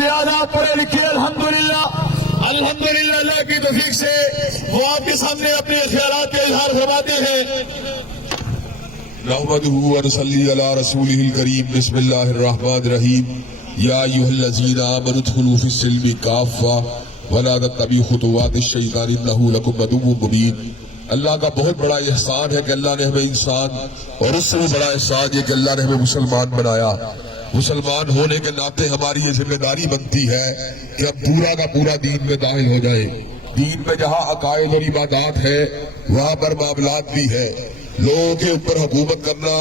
زیادہ پڑھے لکھے الحمدللہ اللہ کی توفیق سے وہ آپ کے سامنے اپنے خیالات کا اظہار فرماتے ہیں. نحمده ونصلي على رسوله الكريم. بسم الله الرحمن الرحيم. يا أيها الذين آمنوا ادخلوا في السلم كافة ولا تتبعوا خطوات الشيطان إنه لكم عدو مبين. اللہ کا بہت بڑا احسان ہے کہ اللہ نے ہمیں انسان، اور اس سے بھی بڑا احسان یہ کہ اللہ نے ہمیں مسلمان بنایا. مسلمان ہونے کے ناطے ہماری یہ ذمہ داری بنتی ہے کہ ہم پورا کا پورا دین میں داخل ہو جائیں. دین میں جہاں عقائد اور عبادات ہے وہاں پر معاملات بھی ہے. لوگوں کے اوپر حکومت کرنا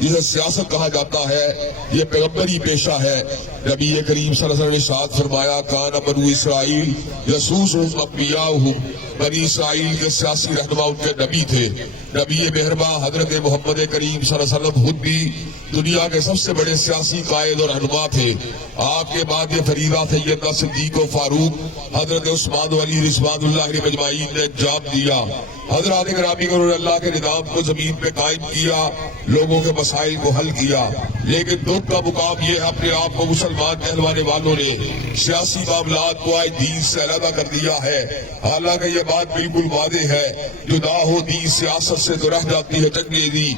جسے سیاست کہا جاتا ہے یہ پیغمبری پیشہ ہے. نبی کریم صلی اللہ علیہ وسلم نے ارشاد فرمایا کان بنو اسرائیل یسوسہم انبیاؤہم. بنی اسرائیل کے سیاسی رہنما ان کے نبی تھے. نبی مہرباں حضرت محمد کریم صلی اللہ علیہ وسلم خود بھی دنیا کے سب سے بڑے سیاسی قائد اور رہنما تھے. آپ کے بعد یہ فریضہ سیدنا صدیق و فاروق حضرت عثمان و علی رضوان اللہ علیہ مجمعین نے انجام دیا. حضرات گرامی انہوں نے اللہ کے نظام کو زمین پہ قائم کیا، لوگوں کے مسائل کو حل کیا. لیکن دکھ کا مقام یہ ہے اپنے آپ کو مسلمان کہلوانے والوں نے سیاسی معاملات کو آج دین سے علیحدہ کر دیا ہے. حالانکہ یہ بات بالکل واضح ہے، جدا ہو دین سیاست سے تو رہ جاتی ہے چنگیزی.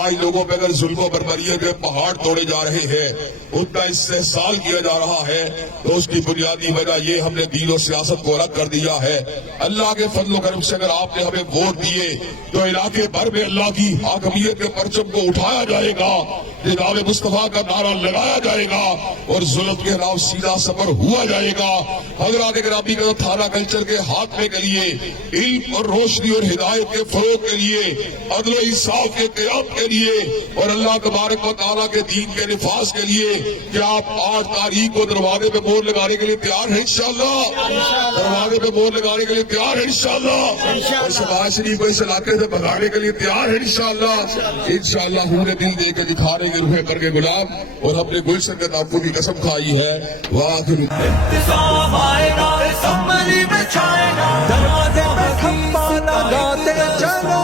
آج لوگوں پہ اگر ظلم و بربریت کے پہاڑ توڑے جا رہے ہیں، ان کا استحصال کیا جا رہا ہے، تو اس کی بنیادی وجہ یہ ہم نے دین و سیاست کو الگ کر دیا ہے. اللہ کے فضل و کرم سے اگر آپ نے ہمیں ووٹ دیے تو علاقے بھر میں اللہ کی حاکمیت کے پرچم کو اٹھایا جائے گا، جناب مصطفیٰ کا نعرہ لگایا جائے گا اور ظلم کے خلاف سیدھا سفر ہوا جائے گا. حضرات گرامی کا تھانہ کلچر کے خاتمے کے لیے، علم اور روشنی اور ہدایت کے فروغ کے لیے، عدل و انصاف کے قیام کے لیے اور اللہ تبارک و تعالیٰ کے دین کے نفاذ کے لیے کیا آپ 8 تاریخ کو دروازے پہ مہر لگانے کے لیے تیار ہیں؟ انشاءاللہ دروازے پہ مہر لگانے کے لیے تیار ہیں انشاءاللہ، اور شہباز شریف کو اس علاقے سے بھگانے کے لیے تیار ہیں انشاءاللہ. انشاءاللہ ہم نے دل دے کے دکھانے کے روح کر کے گلاب اور ہم نے گلشن کے نام کو بھی قسم کھائی ہے. وآخر انتصاب آئے گا، اسمبلی میں چھائے گا، دروازے پہ کھمبا لگاتے چلو.